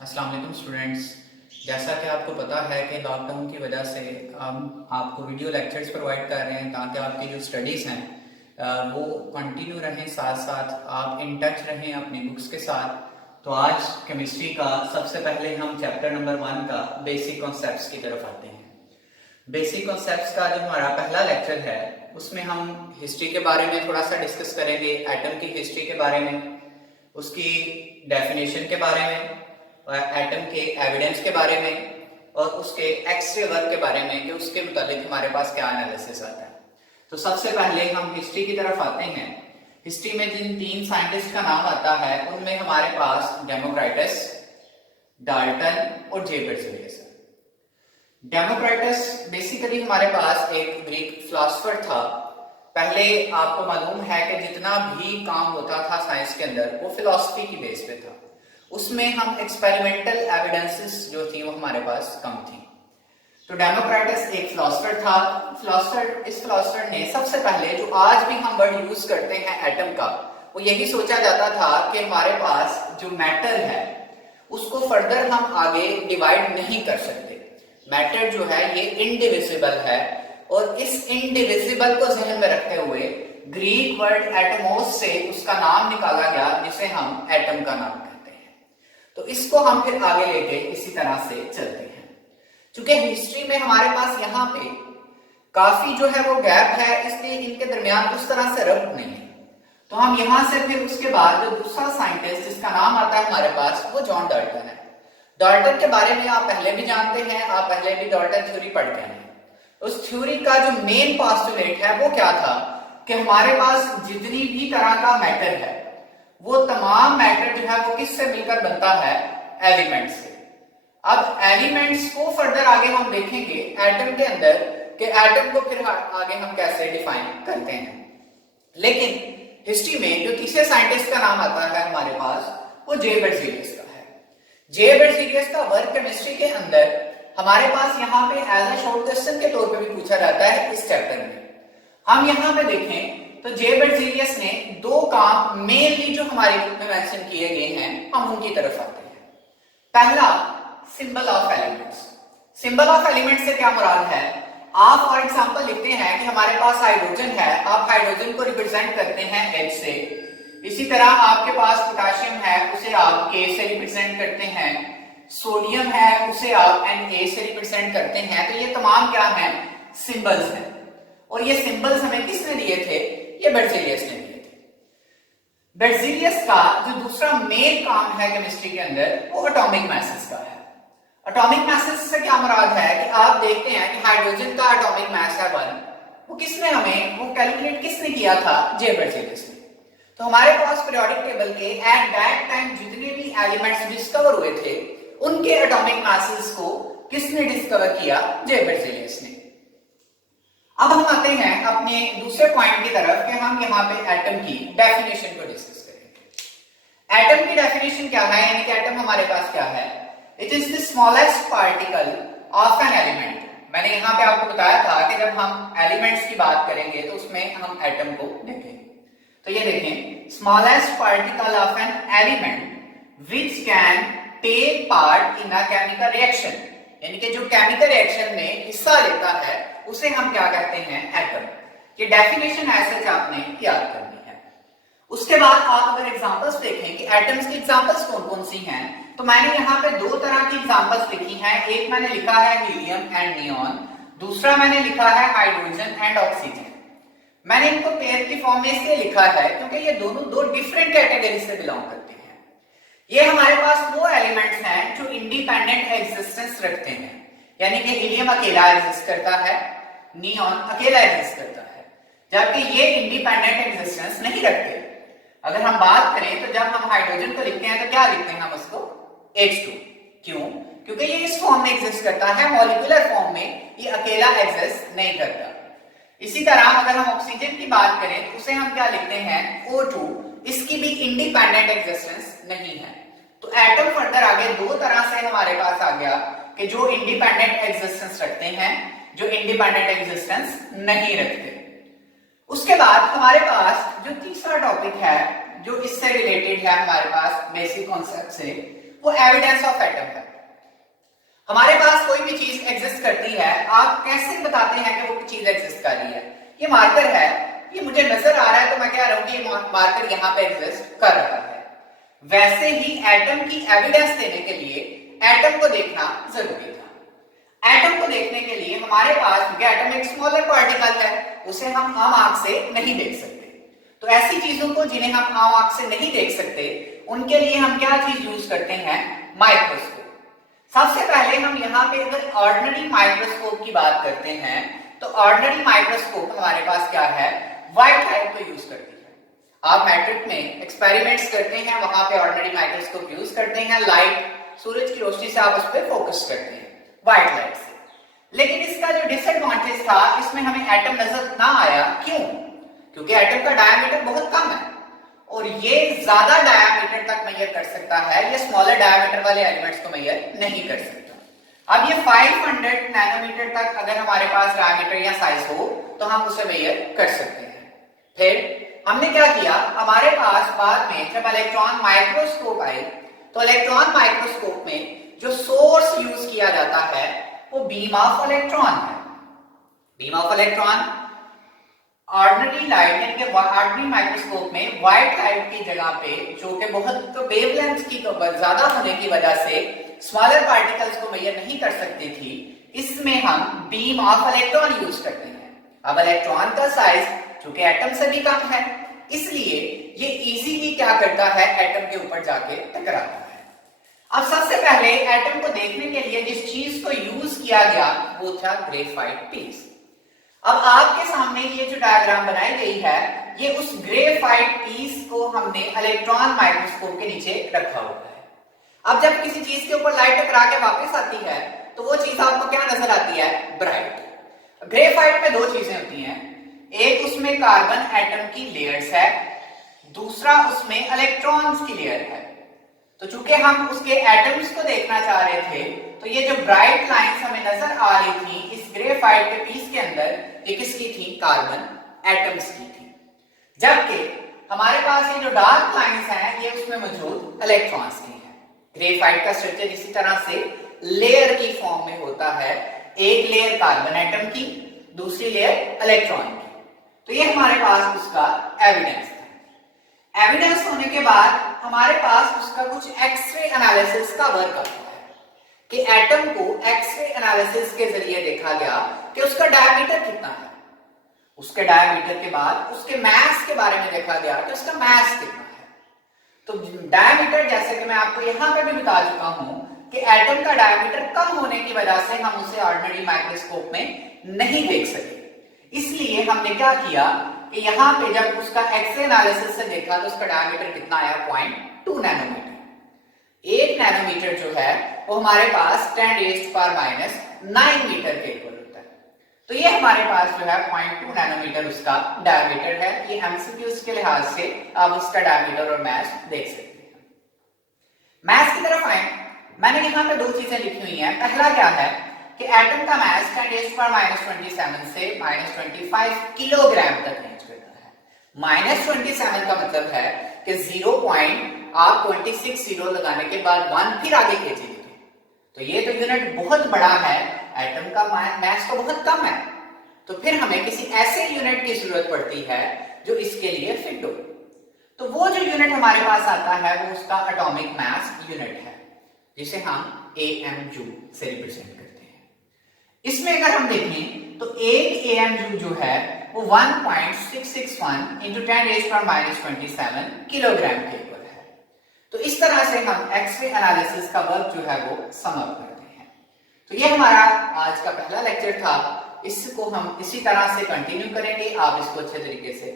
अस्सलाम वालेकुम स्टूडेंट्स। जैसा कि आपको पता है कि लॉकडाउन की वजह से हम आपको वीडियो लेक्चर्स प्रोवाइड कर रहे हैं ताकि आपकी जो स्टडीज़ हैं वो कंटिन्यू रहें, साथ साथ आप इन टच रहें अपनी बुक्स के साथ। तो आज केमिस्ट्री का सबसे पहले हम चैप्टर नंबर 1 का बेसिक कॉन्सेप्ट्स की तरफ आते हैं। बेसिक कॉन्सेप्ट्स का जो हमारा पहला लेक्चर है उसमें हम हिस्ट्री के बारे में थोड़ा सा डिस्कस करेंगे, एटम की हिस्ट्री के बारे में, उसकी डेफिनेशन के बारे में, एटम के एविडेंस के बारे में और उसके एक्सरे वर्क के बारे में कि उसके मुताबिक हमारे पास क्या एनालिसिस आता है। तो सबसे पहले हम हिस्ट्री की तरफ आते हैं। हिस्ट्री में जिन 3 साइंटिस्ट का नाम आता है उनमें हमारे पास डेमोक्राइटस, डाल्टन और जे बेrzelius। डेमोक्राइटस बेसिकली हमारे पास एक ग्रीक फिलोसोफर था। पहले आपको मालूम है कि जितना भी काम होता था साइंस के अंदर वो फिलॉसफी की बेस पे था। उसमें हम एक्सपेरिमेंटल एविडेंसेस जो थी वो हमारे पास कम थी। तो डेमोक्राटस एक फिलोसोफर था। इस फिलोसोफर ने सबसे पहले जो आज भी हम वर्ड यूज करते हैं एटम का, वो यही सोचा जाता था कि हमारे पास जो मैटर है उसको फर्दर हम आगे डिवाइड नहीं कर सकते। मैटर जो है ये इनडिविजिबल है और इस इनडिविजिबल को ध्यान में रखते हुए ग्रीक वर्ड एटमोस से उसका नाम निकाला गया जिसे हम एटम का नाम कहते हैं। तो इसको हम फिर आगे लेके इसी तरह से चलते हैं। क्योंकि हिस्ट्री में हमारे पास यहाँ पे काफी जो है वो गैप है, इसलिए इनके दरमियान उस तरह से रब्त नहीं है। तो हम यहां से फिर उसके बाद जो दूसरा साइंटिस्ट जिसका नाम आता है हमारे पास वो जॉन डाल्टन है। डाल्टन के बारे में आप पहले भी जानते हैं, आप पहले भी डाल्टन थ्योरी पढ़ते हैं। उस थ्योरी का जो मेन पोस्टुलेट है वो क्या था कि हमारे पास जितनी भी तरह का मैटर है वो तमाम मैटर जो है वो किससे मिलकर बनता है? एलिमेंट से। अब एलिमेंट्स को फर्दर आगे हम देखेंगे एटम के अंदर कि एटम को फिर आगे हम कैसे डिफाइन करते हैं। लेकिन हिस्ट्री में जो तीसरे साइंटिस्ट का नाम आता है हमारे पास वो जे बेrzelius का है। जे बेrzelius का वर्क केमिस्ट्री के अंदर हमारे पास यहाँ पे एज अ शॉर्ट क्वेश्चन के तौर पे भी पूछा जाता है इस चैप्टर में। हम यहाँ पे देखें तो जे बेrzelius ने 2 काम मेनली जो हमारे बुक में मेंशन किए गए हैं हम उनकी तरफ आते हैं। पहला, symbol of elements. Symbol of element से क्या मुराद है? आप फॉर एग्जांपल लिखते हैं कि हमारे पास हाइड्रोजन है, आप हाइड्रोजन को रिप्रेजेंट करते हैं H से। इसी तरह आपके पास पोटेशियम है, उसे आप K से रिप्रेजेंट करते हैं। सोडियम है, उसे आप Na से रिप्रेजेंट करते हैं। तो ये तमाम क्या हैं? सिंबल्स हैं। और ये सिंबल्स हमें किसने दिए थे? ये बेrzelius ने दिए थे। बेrzelius का जो दूसरा मेन काम है केमिस्ट्री के अंदर वो एटॉमिक मैसेस का है। एटॉमिक मैसेस से क्या मुराद है कि आप देखते हैं कि हाइड्रोजन का एटॉमिक मैस है 1, वो किसने हमें वो कैलकुलेट किसने किया था? जे बेrzelius ने। तो हमारे पास पीरियोडिक टेबल के एट दैट टाइम जितने भी एलिमेंट्स डिस्कवर हुए थे उनके एटॉमिक मैसेस को किसने डिस्कवर किया? जे बेrzelius ने। अब हम आते हैं अपने दूसरे पॉइंट की तरफ कि हम यहाँ पे एटम की डेफिनेशन को डिस्कस करेंगे। एटम की डेफिनेशन क्या है, यानी कि एटम हमारे पास क्या है? It is the smallest particle of an element. मैंने यहाँ पे आपको बताया था कि जब हम एलिमेंट्स की बात करेंगे तो उसमें हम एटम को देखेंगे। तो ये देखें, smallest particle of an element which can take part in a chemical reaction, यानी कि जो केमिकल रिएक्शन में हिस्सा लेता है उसे हम क्या कहते हैं? एटम। ये डेफिनेशन ऐसे आपने याद करनी है। उसके बाद आप अगर एग्जांपल्स देखें कि एटम्स की एग्जांपल्स कौन कौन सी हैं, तो मैंने यहाँ पे 2 तरह की एग्जांपल्स लिखी हैं। एक मैंने लिखा है हीलियम एंड नियॉन, दूसरा मैंने लिखा है हाइड्रोजन एंड ऑक्सीजन। मैंने इनको पेयर की फॉर्म में इसलिए लिखा है क्योंकि ये दोनों 2 डिफरेंट कैटेगरी से बिलोंग करते हैं। ये हमारे पास वो एलिमेंट्स हैं जो इंडिपेंडेंट एग्जिस्टेंस रखते हैं, यानी कि हीलियम अकेला एग्जिस्ट करता है, नियॉन अकेला एग्जिस्ट करता है, जबकि ये इंडिपेंडेंट एग्जिस्टेंस नहीं रखते। अगर हम बात करें तो जब हम हाइड्रोजन को लिखते हैं तो क्या लिखते हैं हम उसको? H2। क्यों? क्योंकि ये इस फॉर्म में एग्जिस्ट करता है, मॉलिक्यूलर फॉर्म में ये अकेला एग्जिस्ट नहीं करता। इसी तरह अगर हम ऑक्सीजन की बात करें तो उसे हम क्या लिखते हैं? O2। इसकी भी इंडिपेंडेंट एग्जिस्टेंस नहीं है। तो एटम फर्दर आगे 2 तरह से हमारे पास आ गया कि जो इंडिपेंडेंट एग्जिस्टेंस रखते हैं, जो इंडिपेंडेंट एग्जिस्टेंस नहीं रखते। उसके बाद हमारे पास जो तीसरा टॉपिक है जो इससे रिलेटेड है हमारे पास बेसिक कॉन्सेप्ट से, वो एविडेंस ऑफ एटम है। हमारे पास कोई भी चीज एग्जिस्ट करती है, आप कैसे बताते हैं कि वो चीज एग्जिस्ट कर रही है? ये मार्कर है, ये मुझे नजर आ रहा है तो मैं कह रहा हूं कि ये मार्कर यहाँ पे एग्जिस्ट कर रहा है। वैसे ही एटम की एविडेंस देने के लिए एटम को देखना जरूरी था। एटम को देखने के लिए हमारे पास, क्योंकि एटम एक स्मॉलर पार्टिकल है, उसे हम आम आंख से नहीं देख सकते। तो ऐसी चीजों को जिन्हें हम आम आंख से नहीं देख सकते, उनके लिए हम क्या चीज यूज करते हैं? माइक्रोस्कोप। सबसे पहले हम यहाँ पे अगर ऑर्डिनरी माइक्रोस्कोप की बात करते हैं, तो ऑर्डिनरी माइक्रोस्कोप हमारे पास क्या है? व्हाइट लाइट को यूज करती है। आप मैट्रिक में एक्सपेरिमेंट्स करते हैं, वहां पे ऑर्डिनरी माइक्रोस्कोप यूज करते हैं, लाइट सूरज की रोशनी से आप उस पर फोकस करते हैं व्हाइट लाइट से। लेकिन इसका जो डिसएडवांटेज था, इसमें हमें एटम नजर ना आया। क्यों? क्योंकि एटम का डायमीटर बहुत कम है और ये ज्यादा डायमीटर तक मेजर कर सकता है, ये स्मॉलर डायमीटर वाले एलिमेंट्स को मेजर नहीं कर सकता। अब ये 500 नैनोमीटर तक अगर हमारे पास डायमीटर या साइज हो तो हम उसे मेजर कर सकते हैं। फिर हमने क्या किया, हमारे पास बाद में जब इलेक्ट्रॉन माइक्रोस्कोप आई, तो इलेक्ट्रॉन माइक्रोस्कोप में जो सोर्स यूज किया जाता है वो बीम ऑफ इलेक्ट्रॉन है। Beam of electron ordinary light यानी कि ऑर्डिनरी माइक्रोस्कोप में व्हाइट लाइट की जगह पे, जो कि बहुत वेवलेंथ की ज्यादा होने की वजह से स्मॉलर पार्टिकल्स को मेजर नहीं कर सकती थी, इसमें हम बीम ऑफ इलेक्ट्रॉन यूज करते हैं। अब इलेक्ट्रॉन का साइज चूंकि एटम से भी कम है, इसलिए ये इजीली क्या करता है? एटम के ऊपर जाके टकराता है। अब सबसे पहले एटम को देखने के लिए जिस चीज को यूज किया गया वो था ग्रेफाइट पीस। अब आपके सामने ये जो डायग्राम बनाई गई है, ये उस ग्रेफाइट पीस को हमने इलेक्ट्रॉन माइक्रोस्कोप के नीचे रखा हुआ है। अब जब किसी चीज के ऊपर लाइट टकरा के वापस आती है तो वो चीज आपको क्या नजर आती है? ब्राइट। ग्रेफाइट में दो चीजें होती हैं, एक उसमें कार्बन एटम की लेयर्स है, दूसरा उसमें इलेक्ट्रॉन्स की लेयर है। तो चूंकि हम उसके एटम्स को देखना चाह रहे थे, तो ये जो ब्राइट लाइंस हमें नजर आ रही थी इस ग्रेफाइट के पीस के अंदर, ये किसकी थी? कार्बन एटम्स की थी। जबकि हमारे पास ये जो डार्क लाइंस हैं, ये उसमें मौजूद इलेक्ट्रॉन्स की हैं। ग्रेफाइट का स्ट्रक्चर इसी तरह से लेयर की फॉर्म में होता है, एक लेयर कार्बन एटम की, दूसरी लेयर इलेक्ट्रॉन की। तो ये हमारे पास उसका एविडेंस था। एविडेंस होने के बाद हमारे पास उसका कुछ एक्सरे एनालिसिस का वर्क आता है कि एटम को एक्सरे एनालिसिस के जरिए देखा गया कि उसका डायमीटर कितना है। उसके डायमीटर के बाद उसके मास के बारे में देखा गया कि उसका मास कितना है। तो डायमीटर, जैसे कि मैं आपको यहां पे भी बता चुका हूं कि एटम का डायमीटर कम होने की वजह से हम उसे ऑर्डिनरी माइक्रोस्कोप में नहीं देख सके। इसलिए हमने क्या किया कि यहाँ पे जब उसका एक्सरे एनालिसिस से देखा तो उसका डायमीटर कितना आया? 0.2 नैनोमीटर। 1 नैनोमीटर जो है वो हमारे पास 10⁻⁹ मीटर के इक्वल होता है। तो ये हमारे पास जो है 0.2 नैनोमीटर उसका डायमीटर है। ये एमसीक्यूज के लिहाज से आप उसका डायमीटर और मास देख सकते हैं। मास की तरफ आए, मैंने यहाँ पे दो चीजें लिखी हुई हैं। पहला क्या है कि एटम का मास 10⁻⁻27 से -25 किलोग्राम तक रेंज करता है। -27 का मतलब है कि 0 पॉइंट आप 26 जीरो लगाने के बाद 1 फिर आगे खींचेंगे, तो ये तो यूनिट बहुत बड़ा है, एटम का मास तो बहुत कम है। तो फिर हमें किसी ऐसे यूनिट की जरूरत पड़ती है जो इसके लिए फिट हो। तो वो जो यूनिट हमारे पास आता है वो उसका एटॉमिक मास यूनिट है, जिसे हम AMU से रिप्रेजेंट करते हैं। इसमें अगर हम देखें तो एक AMU जो है वो 1.661 into 10⁻⁻27 किलोग्राम के इक्वल है। तो इस तरह से हम एक्सरे एनालिसिस का वर्क जो है वो सम अप करते हैं। तो ये हमारा आज का पहला लेक्चर था। इसको हम इसी तरह से कंटिन्यू करेंगे। आप इसको अच्छे तरीके से